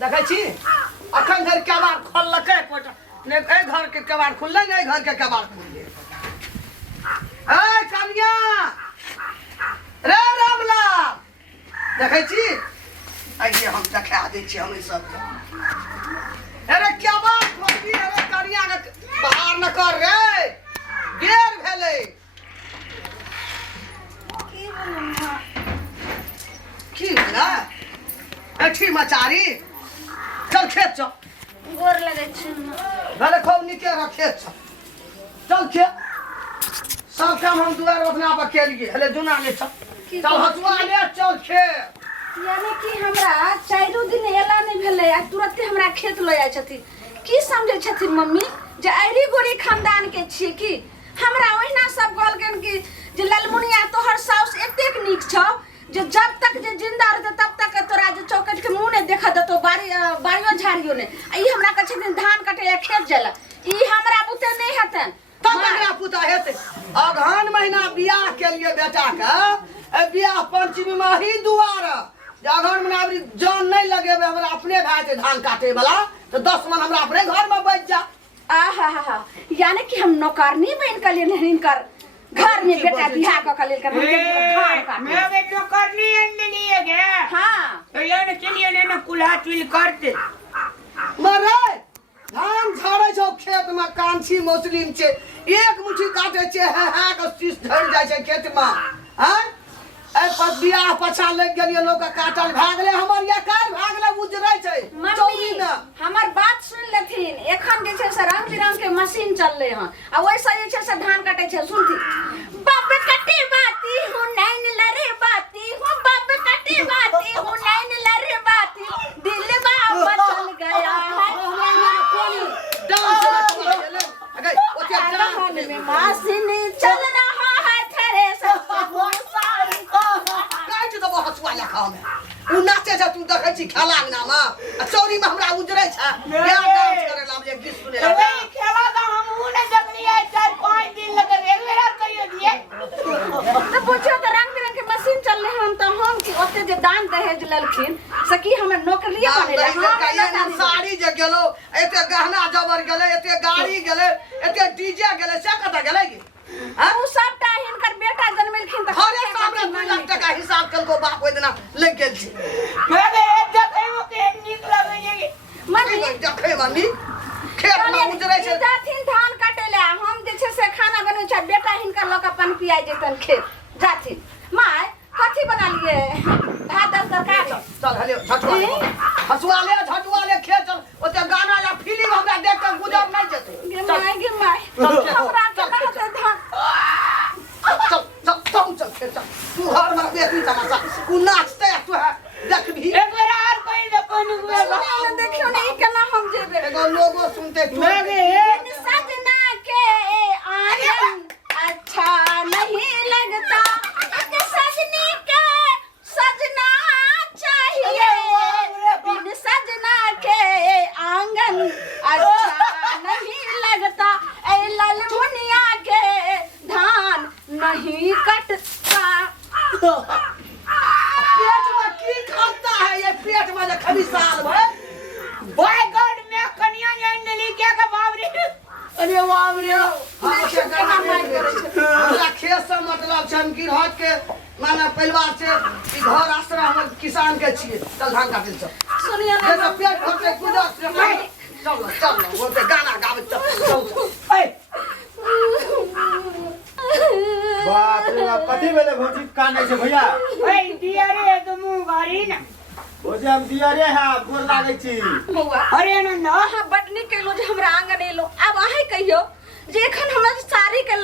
देखै छी अखन घर केबाड़ खोललकै ने ए घर के केबाड़ खुललै ने घर के केबाड़ खुललै ए कनिया रे रामलाल देखै छी आइए हम देखा दै छी हम सब अरे केबाड़ खोलबी अरे कनिया के बाहर न कर रे देर भेलै की भेलै एठी मचारी चल खेत चल गोर लगे छी भले खूब नीके रह खेत चल खेत सब काम हम दुआर अपना पर केलिए हले जुना ले चल हसुआ ले चल खेत यानी कि हमरा 4 दिन एला नहीं भेले आ तुरंत हमरा खेत ल जाय छथि की समझै छथि मम्मी जे आइरी गोरी खानदान के छी की हमरा ओहिना सब कहलकन कि जे ललमुनिया तोहर साउस एतेक नीक छ जे जब तक जे जिंदा रहत तब तक तोरा जे चौकट के मुंह ने देखा देतो बारियो झाड़ियो ने ई हमरा कह छथिन धान कटे खेत जाला ई हमरा बुते नहीं हेतन तब हमरा पुता हेतै अगहन महीना बियाह केलिए बेटा के बियाह पंचमी में ही दुआर अगहन महीना अबरी जान नहीं लगेबे हमरा अपने भाई के धान काटे वाला तो 10 मन हमरा अपने घर में बैठ जा आहा यानी कि हम नौकरनी बन के लिए नहीं कर घर में बेटा बियाह क ले कर धान काटे मैं वे नौकरनी अंदर लिए गया हां तो ये ने चलिए ने कुल्हा चुल करते मरे धान झाड़े छौ खेत में कांची मुस्लिम छे एक मुट्ठी काटे छे है के शीश धर जाय छे खेत में हैं ए बियाह पछा लग गेलिए लोग का काटल भाग ले हमर या कार भाग ले उजरै छे मम्मी हमर बात सुन लेथिन एखन जे छै से रंग बिरंग के मशीन चलले हन आ वैसा जे छै से धान काटे छै सुनथि बाप कटे बाती हूं नैन लरे बाती हूं बाप कटे बाती हूं नैन लरे बाती दिलवा बदल गया है अगर ओते धान में मशीन चल रहा है थ्रेसर काट दबो हसुआ लखा में उ नाचे छ तू देखै छी खेला अंगना में आ चौरी में हमरा उजरै छ या डांस करे ला जे गीत सुने ला नहीं खेला तो हम उ ने जगलिए 4-5 दिन लगे एक बेर कहियो दिए तो पूछो तो रंग बिरंग के मशीन चलले हम तो हम की ओते जे दान दहेज ललखिन सकी हमर नौकरी बनेला हम साड़ी जे गेलो एते गहना जबर गेले एते गाड़ी गेले एते डीजे गेले से कत गेले गे उ सबटा हिनकर बेटा जन्मेलखिन त हरे सामने 2 लाख टका हिसाब कलको बाप ओइ दिना लग गेल छी मैं देखे वो के नीक लगे ये मम्मी देखे मम्मी खेत में उजरै छै जाथिन धान काटेला हम जे छै से खाना बनबै छै बेटा हिनकर लोक अपन पियाइ जेतन खेत जाथिन माय कथि बना लिए भात दाल तरकारी चल हले झटुआ ले खेत चल ओते गाना या फिल्म हमरा देख के गुजर नहीं जेते गे माय हमरा के कहत धान चल खेत चल तू घर में बेटी तमाशा उ नाचते तू है देखबी एक बेर और कोई न कोई सुनिए देखियो नहीं केना हम जेबे एगो लोगो सुनते तू सजना के आंगन अच्छा नहीं लगता एक सजनी के सजना चाहिए बिन सजना के आंगन अच्छा नहीं लगता ए ललमुनिया के धान नहीं कटता पेट में की खाता है ये पेट में जे खबी साल भर बाय गॉड मैं कन्या जान ली क्या का बाबरे अरे बाप रे हमरा खेत से मतलब छै हम गिरहत के माने परिवार से ई घर आश्रय हम किसान के छिए चल धान काटे चल सुनिए ये सब पेट भर के गुजर से चल बोलते गाना गावे चल ए बाप रे बाप कथी भेले भौजी कानै छै भैया ए दिया रे तो मुंह गाड़ी ना भौजी हम दिया रे हां गोर लागै छी बौआ अरे ना अहाँ बड नीक केलो जे हमरा आंगन एलो अब अहाँ कहियो जे एखन हमर साड़ी के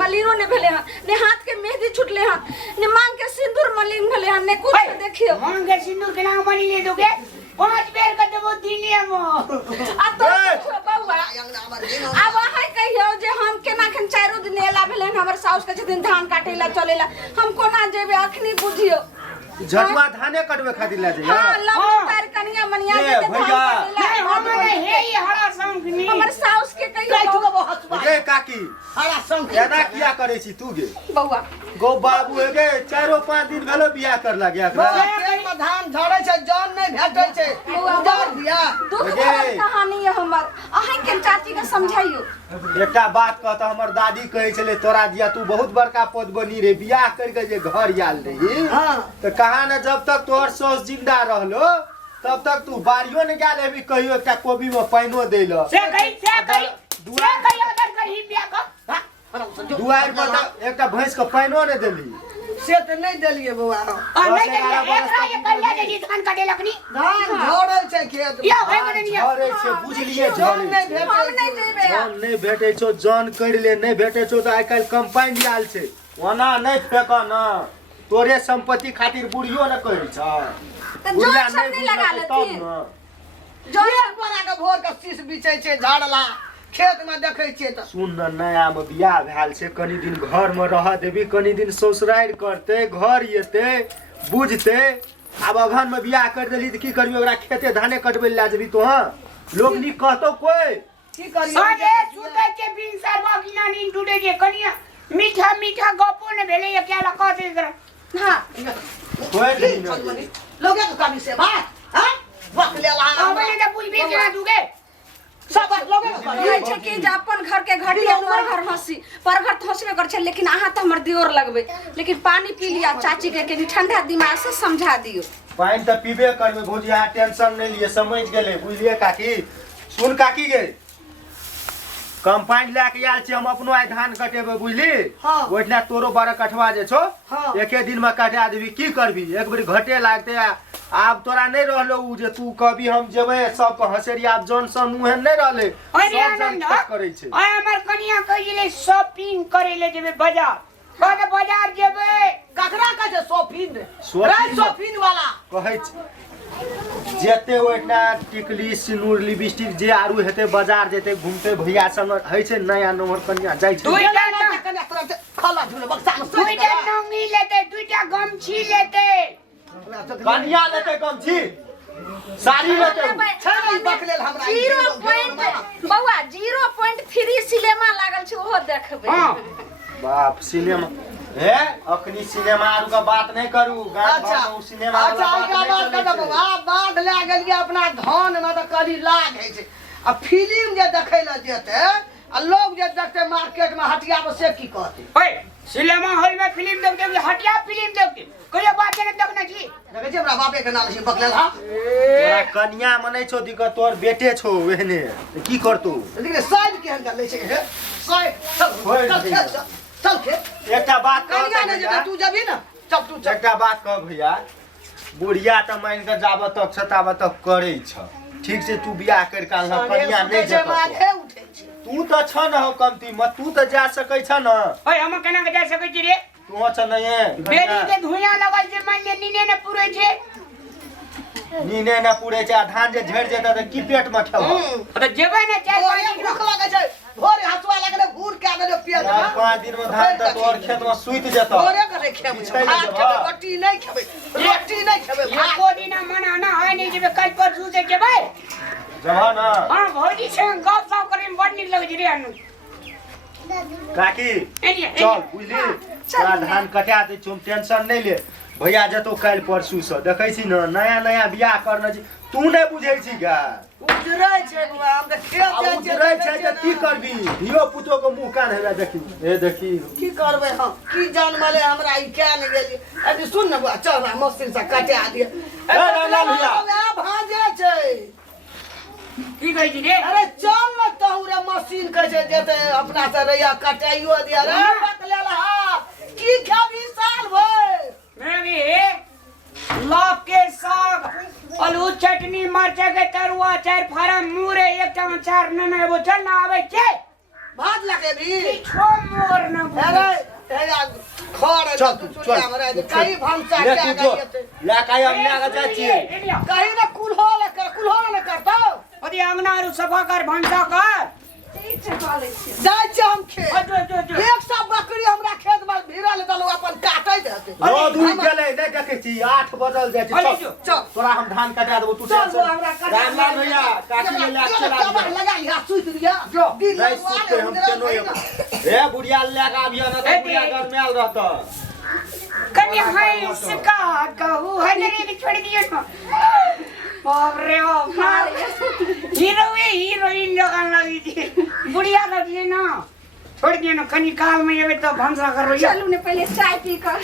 मलिनो ने भेले हन ने हाथ के मेहंदी छुटले हन ने मांग के सिंदूर मलिन भेले हन ने कुछ देखियो मांग के सिंदूर के नाम मनी ले दोगे 5 बेर कर देबो दिने में आ तो देखो बौआ अब अहाँ कहियो जे हम केना खन 4 दिन एला भेले हन हमर साउस के दिन धान काटेला चलेला हम कोना जेबे अखनी बुझियो झटवा धाने कटवे खातिर ले जाइए हां लम्बा तार कनिया मनिया ए, के भैया। नहीं हमने हे ये हरा संगनी हमर साउस के कहियो गे काकी हरा संग एना किया करे छी तू गे बौआ गो बाबू गे 4-5 दिन भेलो बियाह कर लागे एकरा पेट में धान झड़े छै जान नहीं भेटै छै उजार गे कहानी है हमर अहीं के चाची के समझाइयो। एकटा बात कह त हमर दादी कहै छले तोरा दिया तू बहुत बड़का पद बनी रे बियाह करके जे घर आयल रही हाँ तो कहा न जब तक तोहर सास जिंदा रहलो तब तक तू बारियो न गेल अभी कहियो एकटा कोबी में पानियो देलो से कहीं अगर कहीं बिया का दुआर पर त एकटा भैंस के पानियो न देली से तो नहीं दिलिए बउआ और नहीं देखिए एकरा ये करिया जे धान काटे लकनी धान झोड़ै छै खेत या होय गने नहीं झरे छै बुझलिए जन झरे नहीं छै भेटै हम नहीं देबे जन नहीं भेटे छो जन कर ले नहीं भेटे छो तो आइ काल कंपाइन आयल छै ओना नहीं फेक न तोरे संपत्ति खातिर बुढ़ियो न कहै छ तो बुढ़िया जन सब नहीं लगा लेती जो बना के भोर के शीश बिछै छै झाड़ला खेत में देखै छियै त सुन न नया में बियाह भेल छै कनी दिन घर में रह देबी कनी दिन ससुरारि करते घर एते बुझते आब अगहन में बियाह कर देली त की करबी ओकरा खेते धाने कटबै ला जेबी तो हां लोग नी कहतो कोई की करियै साजे सुते के बिन सरवा बिना नींद टूटे जे कनिया मीठा मीठा गप्पो ने भेले ये क्या लगा दे कर हां कोई नहीं न लोगे के कमी से बात हां वक्त लेला अब ने तो पूछ भी के दूगे सब लोगे के कहै छै कि जे अपन घर के घटी हमर घर हंसी पर घर हंसबे कर छै लेकिन अहाँ तो हमर दियोर लगबे लेकिन पानी पी लिया चाची के कनी ठंडा दिमाग से समझा दियो पानी त पीबे करबे भौजी अहाँ टेंशन नहीं लिए समझ गेले बुझलिए काकी सुन काकी गे कंपाइन लेके आयल छी हम अपनो आइ धान कटेबे बुझली हाँ। ओइठना तोरो बड़ा कठवा जे छो हाँ। एके दिन में कटा देबी की करबी एक बेर घटे लागते आब तोरा नहीं रहलो उ जे तू कभी हम जेबे सब के हंसेरी आब जन सन मुहन नहीं रहले अरे आनंद करे छै ओए हमर कनिया कहिले शॉपिंग करे ले जेबे बाजार कहले बाजार जेबे ककरा का जे सोफिन सोफिन रे सोफिन वाला कहै छै जेते ओइठना टिकली सिनूर लिपस्टिक जे आरू हेते बाजार जेते घूमते भैया संग है छै नया नंबर कन्या जाय छै दुइटा कने तुरंत खला झुले बक्सा में दुइटा नंगी लेते दुइटा गमछी लेते कन्या लेते गमछी साड़ी लेते छै बकलेल हमरा 0. बौआ 0.3 सिनेमा लागल छै ओहो देखबै हां बाप सिनेमा हे अखनी सिनेमा आरू का बात नहीं करू गांव अच्छा में सिनेमा अच्छा वाला बात बात कर बाबा बात ले गेलिए अपना धान में तो कली लाग है छै आ फिल्म जे देखै ल जेते आ लोग जे देखते मार्केट में हटिया में से की कहते ओए सिनेमा हॉल में फिल्म देखते हटिया फिल्म देखते कोई बात नहीं देखना चाहिए देखे छै हमरा बापे के नाम छै बकलेल हा तोरा कन्या मनै छौ दिक्कत तोर बेटे छौ एहने की करतौ लेकिन साइड के हंगा ले छै हे साइड चल के एकटा बात कह कन्या ने जे तू जबी ना चल तू चल एकटा बात कह भैया बुढ़िया त मान के जाब तक छताब तक करे छ ठीक से तू बियाह कर काल न कन्या नहीं जेतौ माथे उठै छै तू त छ न हो कमती म तू त जा सकै छ न ओए हम केना के जा सकै छी रे तू छ नहीं बेरी के धुइया लगल जे मान ले नीने ने पूरे छे नीने न पूरे छ धान जे झड़ जेता त की पेट में खेबो तो जेबे ने चार ओए भूख लागे छै भोरे हसुआ लागले घूर के आदे पेट में 5 दिन में धान त तोर खेत में सुइत जेतौ भोरे करे खेबै भात खेबै रोटी नहीं खेबै रोटी नहीं खेबै भात एको दिन मना ना है नहीं जेबे कल परसू से जेबे जब न हां भौजी से गप सप करे में बड़ नीक लगे रे अनु काकी एलिया चल बुझली तोरा धान कटा दे तुम टेंशन नहीं ले भैया जतो काल परसू से देखै छी न नया नया बियाह करना छी तू नहीं बुझै छी गा उजरै छै बुआ हम त खेत जाइ छै उजरै छै त की करबी धियो पुतो के मुंह कान हेबे देखी ए देखी की करबै हम की जान माले हमरा ई क्या नहीं गेली अभी सुन न बुआ चल ना मशीन से कटा दिए ए लाल भैया भाजे छै की कहै छी रे अरे चल न तहु रे मशीन कहै छै जेते अपना से रैया कटाइयो दिया रे बकलेल हा की खाबी साल भर मेरे लौक के साग आलू चटनी मरचा के तरुआ चार फारम मुरे एक चार न वो चल ना आवे छे भात लगे भी छो मोर न अरे हेया खड़ चल तू चल चुलिया मरे कहीं भंसा ले के तू आ जो गई ला काई हम ना जा छिए कहीं ना कुल्होल न करतो ओदी अंगना रु सफा कर भंसा कर ठीक छै कह लै छी जाय छै हम खेत जो एक सब बकरी हमरा खेत में भिड़ा ले दलो अपन काटै देते रोद उड़ गेलै नहीं देखै छी 8 बजल जाय छै चल चल तोरा हम धान कटा देबो तू चल वो टेंशन हमरा कटा राम लाल भैया काकी ले ला चला कबर लगा लिया सुई दिया जो दिन नहीं सुते हम केनो ए बुढ़िया ले के आबिया न त बुढ़िया घर में आल रहत कन्या है इसका कहू है रे छोड़ दियो बाप रे बाप हीरोइन लगन लगी थी बुढ़िया लगी है ना छोड़ दिए ना कनी काल में ये तो भंसा करो चलू ने पहले चाय पी कर